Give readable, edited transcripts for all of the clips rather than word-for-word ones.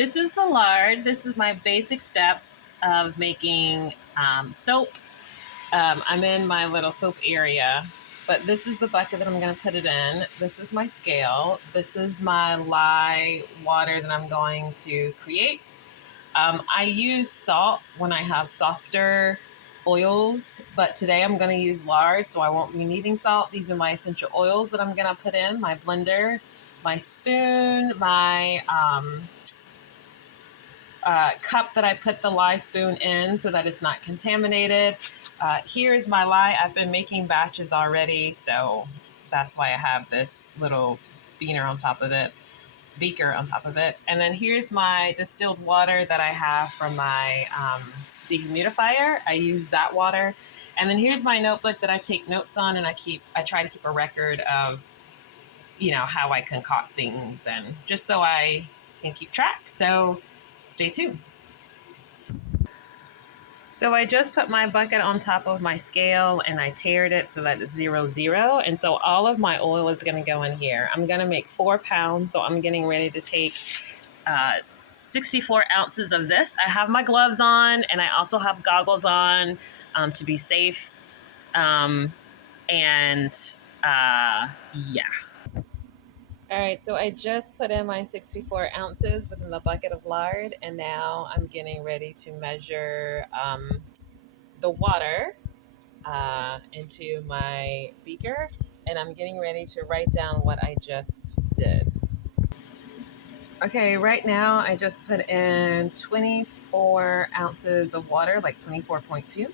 This is the lard. This is my basic steps of making soap. I'm in my little soap area, but this is the bucket that I'm going to put it in. This is my scale. This is my lye water that I'm going to create. I use salt when I have softer oils, but today I'm going to use lard, so I won't be needing salt. These are my essential oils that I'm going to put in, my blender, my spoon, my cup that I put the lye spoon in so that it's not contaminated. Here's my lye. I've been making batches already, so that's why I have this little beaker on top of it. And then here's my distilled water that I have from my dehumidifier. I use that water. And then here's my notebook that I take notes on, and I try to keep a record of, how I concoct things, and just so I can keep track. So stay tuned. So I just put my bucket on top of my scale and I tared it so that it's 0, 0. And so all of my oil is going to go in here. I'm going to make 4 pounds. So I'm getting ready to take 64 ounces of this. I have my gloves on and I also have goggles on to be safe. Yeah. All right, so I just put in my 64 ounces within the bucket of lard, and now I'm getting ready to measure the water into my beaker, and I'm getting ready to write down what I just did. Okay, right now I just put in 24 ounces of water, like 24.2.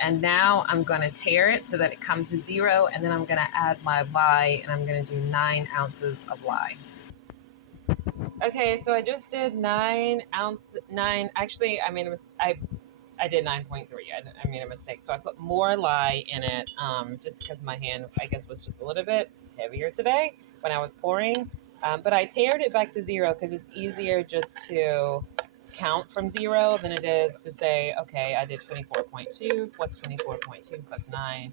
And now I'm going to tare it so that it comes to 0. And then I'm going to add my lye, and I'm going to do 9 ounces of lye. Okay, so I just did 9 ounces. Actually, I did 9.3. I made a mistake. So I put more lye in it just because my hand, I guess, was just a little bit heavier today when I was pouring. But I tared it back to 0 because it's easier just to count from 0 than it is to say, okay, I did 24.2 plus 24.2 plus 9.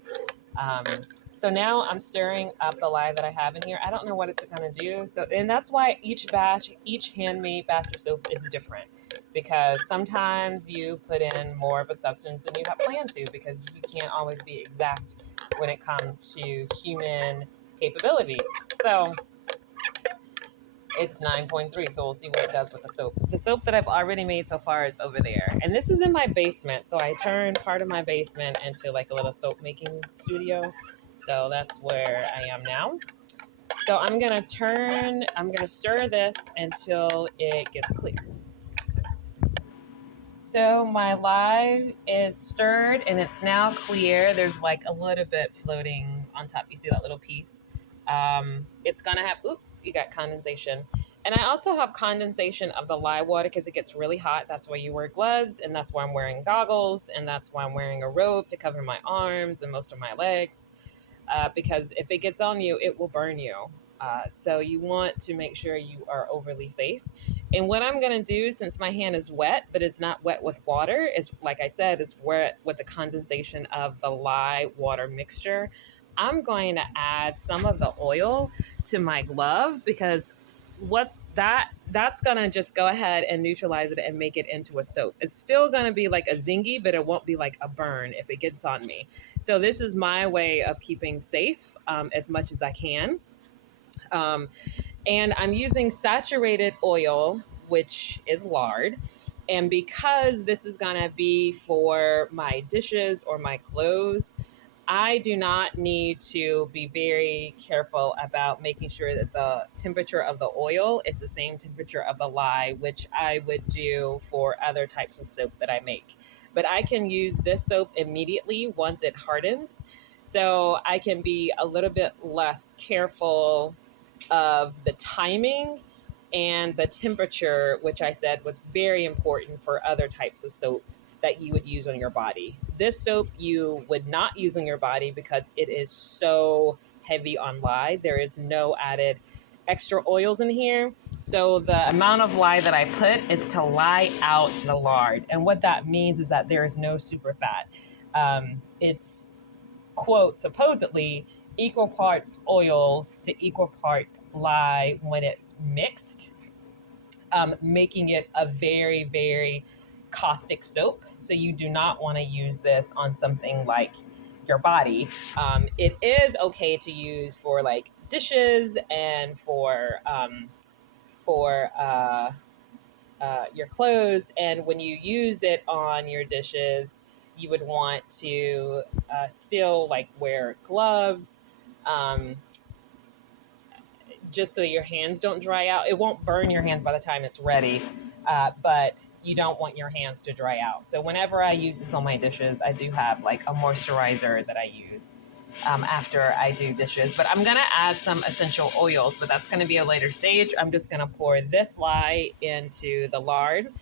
So now I'm stirring up the lye that I have in here. I don't know what it's going to do. And that's why each handmade batch of soap is different, because sometimes you put in more of a substance than you have planned to, because you can't always be exact when it comes to human capabilities. So it's 9.3, so we'll see what it does with the soap. The soap that I've already made so far is over there. And this is in my basement, so I turned part of my basement into like a little soap making studio. So that's where I am now. So I'm going to stir this until it gets clear. So my lye is stirred and it's now clear. There's like a little bit floating on top. You see that little piece? It's going to have, you got condensation. And I also have condensation of the lye water because it gets really hot. That's why you wear gloves, and that's why I'm wearing goggles, and that's why I'm wearing a robe to cover my arms and most of my legs. Because if it gets on you, it will burn you. So you want to make sure you are overly safe. And what I'm going to do, since my hand is wet, but it's not wet with water, is, like I said, it's wet with the condensation of the lye water mixture. I'm going to add some of the oil to my glove, because that's going to just go ahead and neutralize it and make it into a soap. It's still going to be like a zingy, but it won't be like a burn if it gets on me. So this is my way of keeping safe as much as I can. And I'm using saturated oil, which is lard. And because this is going to be for my dishes or my clothes, I do not need to be very careful about making sure that the temperature of the oil is the same temperature of the lye, which I would do for other types of soap that I make. But I can use this soap immediately once it hardens. So I can be a little bit less careful of the timing and the temperature, which I said was very important for other types of soap that you would use on your body. This soap you would not use on your body because it is so heavy on lye. There is no added extra oils in here. So the amount of lye that I put is to lye out the lard. And what that means is that there is no super fat. It's, quote, supposedly equal parts oil to equal parts lye when it's mixed. making it a very, very caustic soap. So you do not want to use this on something like your body. It is okay to use for like dishes and for your clothes. And when you use it on your dishes, you would want to still like wear gloves, um, just so your hands don't dry out. It won't burn your hands by the time it's ready, but you don't want your hands to dry out. So whenever I use this on my dishes, I do have like a moisturizer that I use after I do dishes. But I'm going to add some essential oils, but that's going to be a later stage. I'm just going to pour this lye into the lard.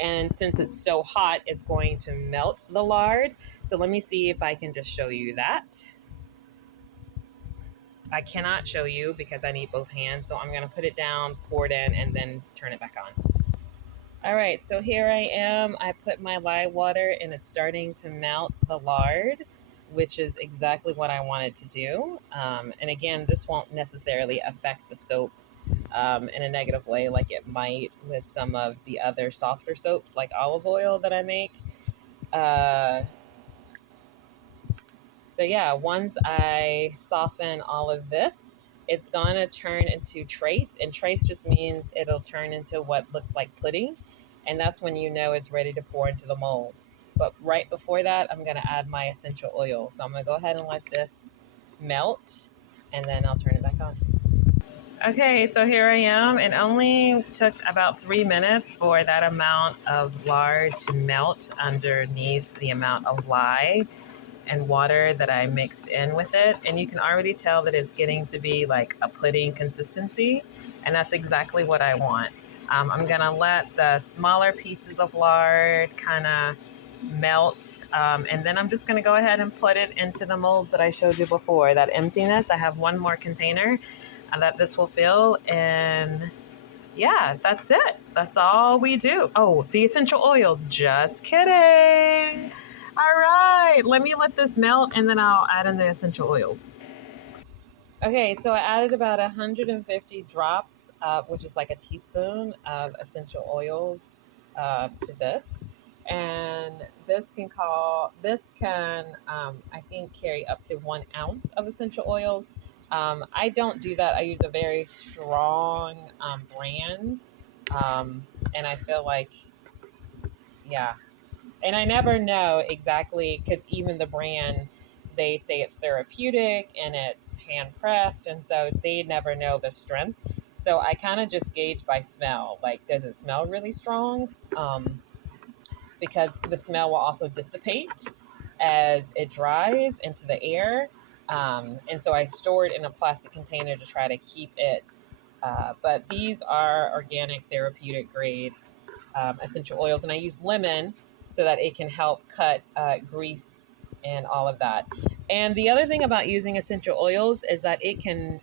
And since it's so hot, it's going to melt the lard. So let me see if I can just show you that. I cannot show you because I need both hands. So I'm going to put it down, pour it in, and then turn it back on. All right, so here I am. I put my lye water and it's starting to melt the lard, which is exactly what I wanted to do. And again, this won't necessarily affect the soap in a negative way like it might with some of the other softer soaps like olive oil that I make. Uh, So yeah, once I soften all of this, it's gonna turn into trace, and trace just means it'll turn into what looks like pudding, and that's when you know it's ready to pour into the molds. But right before that, I'm gonna add my essential oil. So I'm gonna go ahead and let this melt, and then I'll turn it back on. Okay, so here I am. It only took about 3 minutes for that amount of lard to melt underneath the amount of lye and water that I mixed in with it. And you can already tell that it's getting to be like a pudding consistency. And that's exactly what I want. I'm gonna let the smaller pieces of lard kind of melt. And then I'm just gonna go ahead and put it into the molds that I showed you before. That emptiness, I have one more container that this will fill. And yeah, that's it. That's all we do. Oh, the essential oils. Just kidding. All right, let me let this melt and then I'll add in the essential oils. Okay, so I added about 150 drops, which is like a teaspoon of essential oils to this. And this can I think carry up to 1 ounce of essential oils. I don't do that. I use a very strong brand, and I feel like, yeah, and I never know exactly because even the brand, they say it's therapeutic and it's hand pressed, and so they never know the strength. So I kind of just gauge by smell. Like, does it smell really strong? Because the smell will also dissipate as it dries into the air. And so I store it in a plastic container to try to keep it. But these are organic therapeutic grade essential oils, and I use lemon so that it can help cut grease and all of that. And the other thing about using essential oils is that it can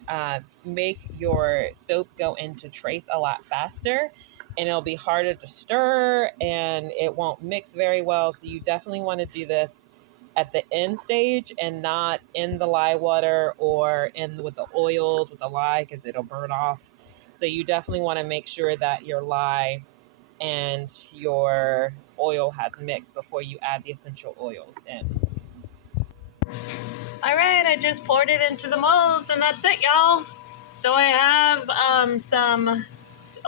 make your soap go into trace a lot faster, and it'll be harder to stir, and it won't mix very well. So you definitely want to do this at the end stage and not in the lye water or in with the oils with the lye because it'll burn off. So you definitely want to make sure that your lye and your oil has mixed before you add the essential oils in. All right, I just poured it into the molds and that's it, y'all. So I have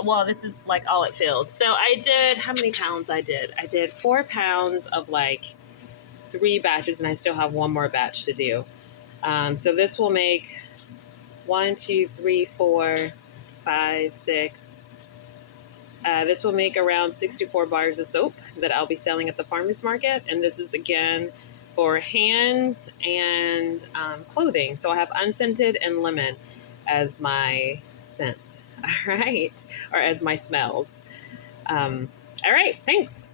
well, this is like all it filled. So I did, how many pounds I did? I did 4 pounds of like 3 batches and I still have one more batch to do. So this will make 1, 2, 3, 4, 5, 6, this will make around 64 bars of soap that I'll be selling at the farmer's market. And this is again for hands and clothing. So I have unscented and lemon as my scents. All right. Or as my smells. All right. Thanks.